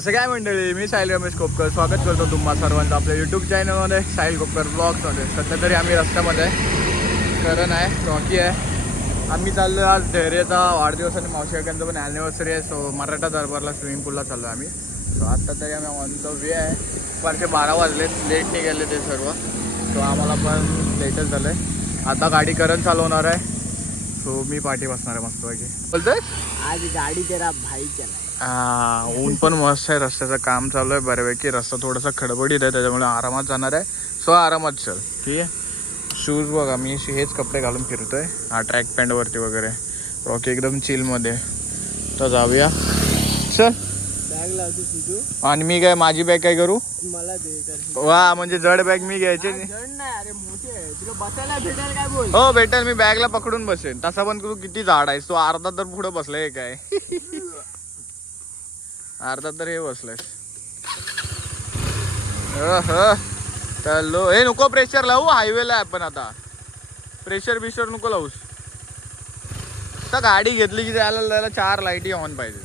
कसं काय मंडळी, मी साहिल रमेश कोपकर स्वागत करतो तुम्हा सर्वांचं आपल्या यूट्यूब चॅनलमध्ये साहिल कोपकर ब्लॉग्समध्ये. सध्या तरी आम्ही रस्त्यामध्ये आहे, करण आहे, रॉकी आहे. आम्ही चाललो आज धैर्याचा वाढदिवस आणि मावशी काकांचं पण ॲनिव्हर्सरी आहे. सो मराठा दरबारला स्विमिंग पूलला चाललो आम्ही. सो आत्ता तरी आम्ही ऑन द वे आहे. दुपारचे 12 वाजले, लेट निघाले ते सर्व. सो आम्हाला पण लेटच झालं आहे. आता गाडी करण चालवणार आहे. सो मी पाठी बसणार आहे मस्तपैकी. बोलतोय आज गाडी तेरा भाई चला. ऊन पण मस्त आहे, रस्त्याचं काम चालू आहे बऱ्यापैकी. रस्ता थोडासा खडबडीत आहे, त्याच्यामुळे आरामात जाणार आहे. सो आरामात चल, ठीक आहे. शूज बघा, मी हेच कपडे घालून फिरतोय. हा ट्रॅक पॅन्टवरती वगैरे रॉकी एकदम चिलमध्ये. तर जाऊया चल. बॅग लावतो तुझू आणि मी काय, माझी बॅग काय करू? मला दे. वा, म्हणजे जड बॅग मी घ्यायची. जड नाही अरे, मोठी आहे. तुला बसायला भेटेल काय बोल? हो भेटेल, मी बॅगला पकडून बसेन. तसा पण तू किती झाड आहेस, तू अर्धा तर पुढे बसलाय काय. अर्धा तर हे बसलाय. चलो, हे नको प्रेशर लावू, हायवेला आहे आपण आता. प्रेशर बिशर नको लावूस. तर गाडी घेतली की त्याला 4 लाईटी ऑन पाहिजे.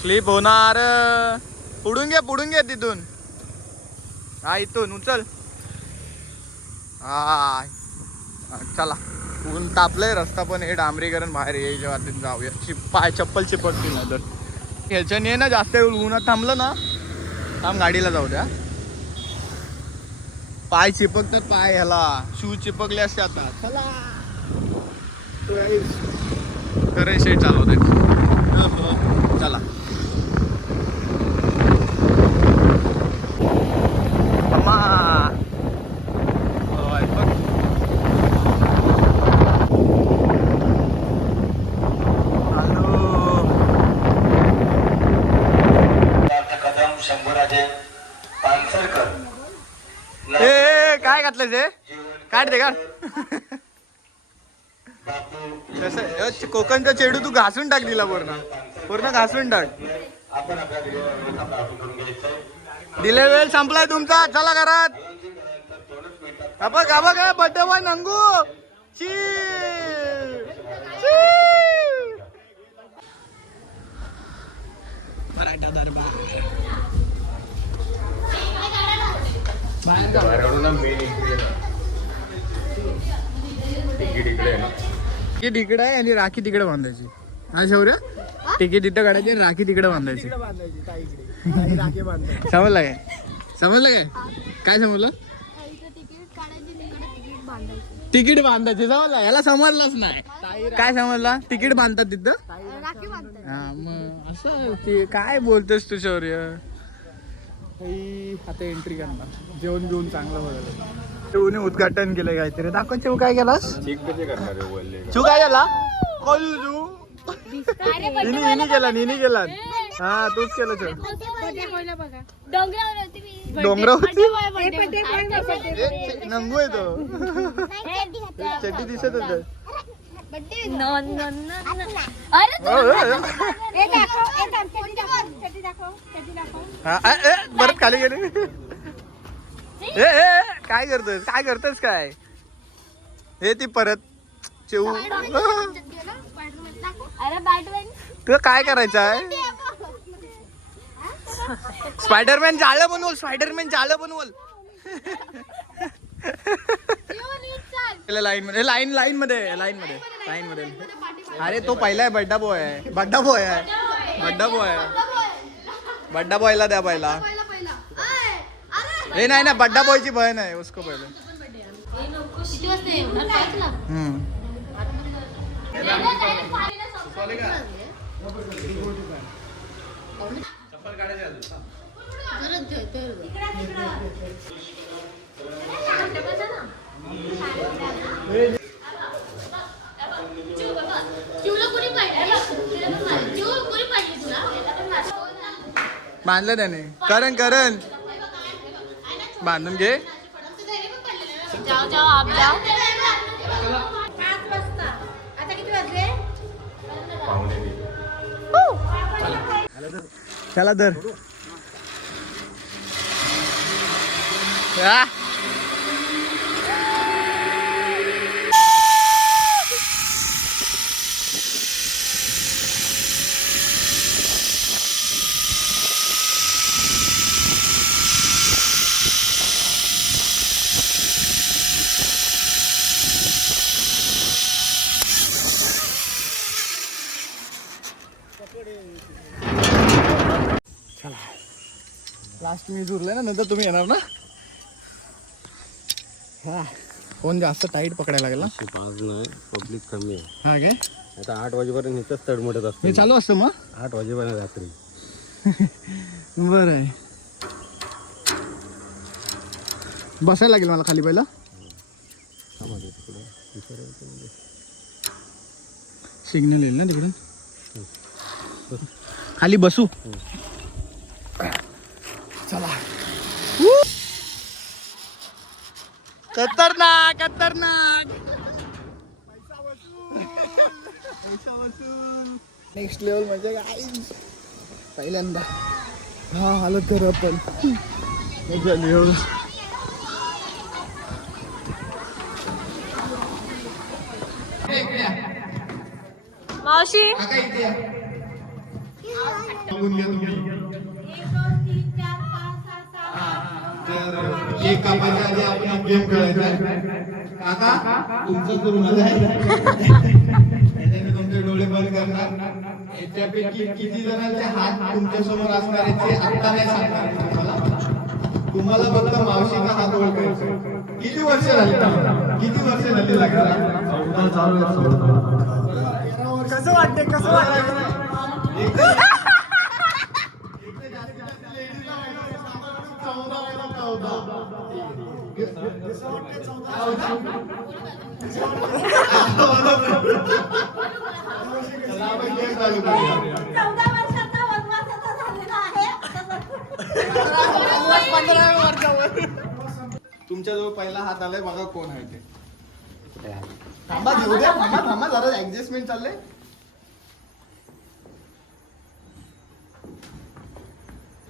स्लिप होणार. पुढून घे तिथून. हा, इथून उचल. हा चला. ऊन तापलंय, रस्ता पण हे डांबरीकरण बाहेर यायच्या वाटेत जाऊया. पाय चप्पल चिपकतील ना तर. ह्याच्याने ना जास्त वेळ उन्हात थांबलं ना, थांब गाडीला जाऊ द्या. पाय चिपकतात, पाय ह्याला शूज चिपकले असते आता. चला, करण शेट चालवत आहेत. चला काय घातलं ते? काढ ते, काढ. तसं कोकणचा चेडू तू घासून टाक, दिला पूर्ण घासून टाक. दिले वेळ संपलाय तुमचा, चला घरात. बघ बड्डे बॉय नंगू. मराठा दरबार तिकीट इकडे आहे आणि राखी तिकडे बांधायची. हा शौर्य, तिकीट इथं काढायची आणि राखी तिकडे बांधायची. समजलं काय? काय समजलं? तिकीट बांधायची, समजलं? याला समजलंच नाही. काय समजला? तिकीट बांधतात तिथं. हा मग असं काय बोलतोस तू शौर्य? आता एंट्री करणार, जेवण घेऊन चांगलं बोलायला. शिवने उद्घाटन केलं काहीतरी. दाखव शिव, काय केलास? शिव काय केला? हिनी केला. हा तूच केलं. डोंगरावरती नंगू आहे तो. चड्डी दिसत होत. परत खाली गेले. काय करतोस काय? हे ती परत चिऊ. तुला काय करायचं आहे? स्पायडरमॅन जाळं बनवल. लाईन मध्ये. अरे तो पहिला आहे, बड्डा बॉय आहे. बड्डा बॉयला द्या पहिला. हे नाही, बड्डा बॉयची बहीण आहे, उसको पहिले. बांधलं त्याने. करण बांधून घे. चला धर. चला लास्ट मी उरलंय ना, नंतर तुम्ही येणार ना. हा फोन जास्त टाईट पकडायला लागला. आज नाही पब्लिक कमी आहे. हा काय आता 8 वाजेपर्यंत इथंच तडमडत असतं. हे चालू असतं मग. 8 वाजेपर्यंत रात्री. बरं आहे. बसायला लागेल मला खाली पहिला. सिग्नल येईल ना तिकडून. खाली बसू. चला. खतरनाक खतरनाक. पैसा वसूल. नेक्स्ट लेवल म्हणजे काय पहिल्यांदा. हा हालत कर आपण. मावशी केक कापायच्या आधी आपण गेम खेळायचा. काका तुमचं तर मला तुमचे डोळे बंद करणार. याच्यापैकी किती जणांचे हात तुमच्या समोर असणार आहे ते आता नाही सांगणार तुम्हाला फक्त मावशीचा हात ओळखायचा. किती वर्ष झाली लागणार. कसं वाटते तुमच्याजवळ पहिला हात आलाय बघा कोण आहे ते. थांबा घेऊ द्या. थांबा जरा ऍडजस्टमेंट चाललंय.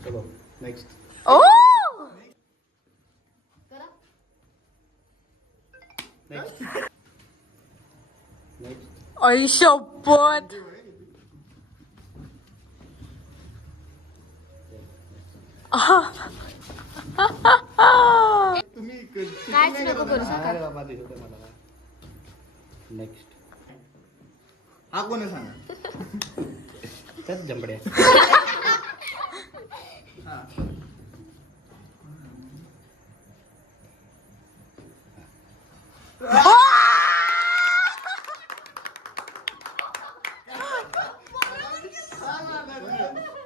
चलो नेक्स्ट. ओ आई शपथ. तुम्ही कायच नको करू नेक्स्ट. हा कोण आहे सांगा. त्याच जंबड्या.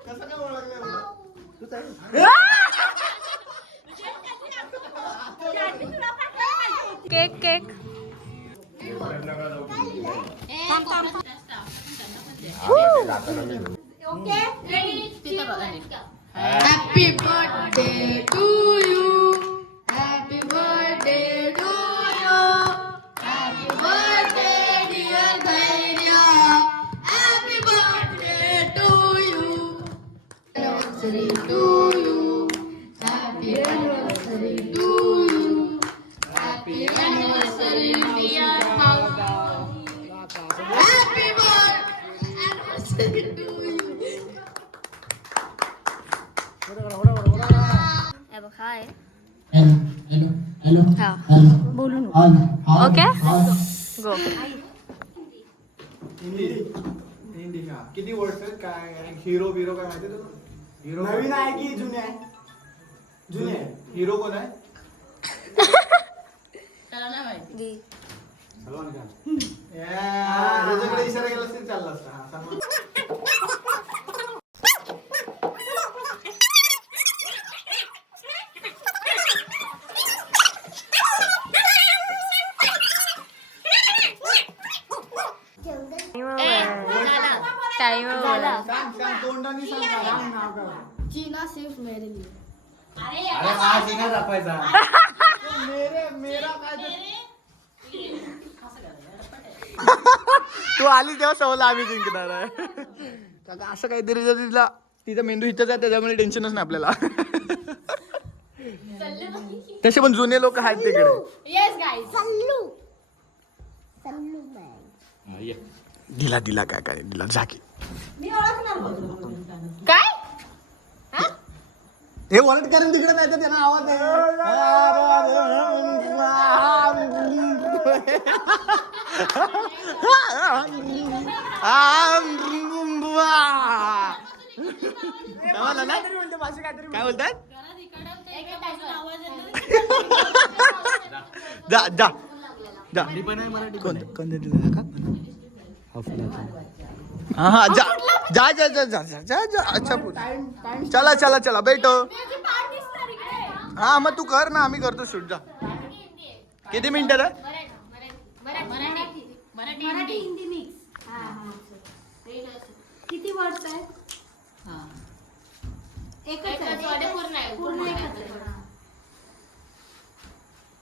कसं काय ओळखलं. Cake cake Happy birthday to you. Happy birthday to you. Happy birthday dear Dhairya. Happy birthday to you. Anniversary to you. Happy anniversary to you. Happy anniversary dear Dhairya. Happy birthday anniversary to you. High Hello. बोलू okay go. Hindi हा. किती वर्ष काय hero बिरो काय माहिती तुला. Hero नवीन आहे की जुने आहे. जुने आहे. हिरो कोण आहे. दी सलमान खान. याच्याकडे इशारा केला असेल चालला असता. हा सांग. टाइम सांग तोंडाने सांग. Gina saves मेरे लिए. अरे हा सीना दाखवायचा. मेरा काय तू आली तेव्हा सवला आम्ही जिंकणार आहे. काका असं काहीतरी जर तिला तिचा मेंदू हिथच आहे त्याच्यामुळे टेन्शनच नाही आपल्याला. तसे पण जुने लोक आहेत तिकडे. Yes guys. दिला काय दिला झाकी. काय हे वॉलेट करून तिकडे नाही तर त्यांना आवाज आहे. काय म्हणला ना? काय बोलतात जा जा जा कोणतं दिलं का हाँ हाँ जा जा जा जा जा जा जा जा अच्छा पूछ चला चला चला बैठो हाँ मग तू कर ना आम्ही करतो शूट जा किती मिनिटात आहे मराठी हिंदी मिक्स किती वर्ड्स आहेत एकच आहे पूर्ण एकच आहे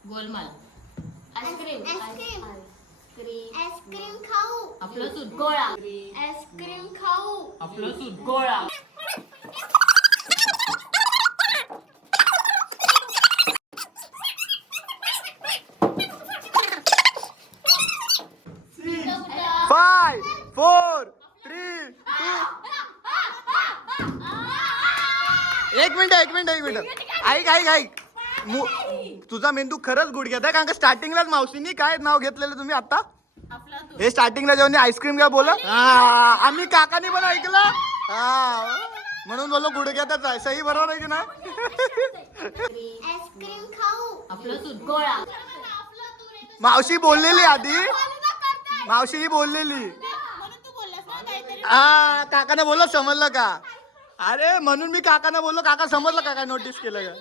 गोलमाल आईस्क्रीम खाऊ आपलं सूट गोळा आईस्क्रीम खाऊ आपलं सूट गोळा फाय 4 3 2 एक मिनिट ऐक ऐक ऐक तुझा मेंदू खरंच गुडघ्यात आहे कारण का स्टार्टिंगलाच मावशीनी काय नाव घेतलेलं तुम्ही आता हे स्टार्टिंगला जेव्हा आईस्क्रीम काय बोला आम्ही काकानी पण ऐकलं म्हणून बोललो गुडघ्यातच आहे सही बरोबर आहे की ना आईस्क्रीम खाऊ आपलं सूट गोळा मावशी बोललेली आधी मावशी बोललेली काकाने बोललो समजलं का अरे म्हणून मी काकाने बोललो काका समजलं का काय नोटीस केलं का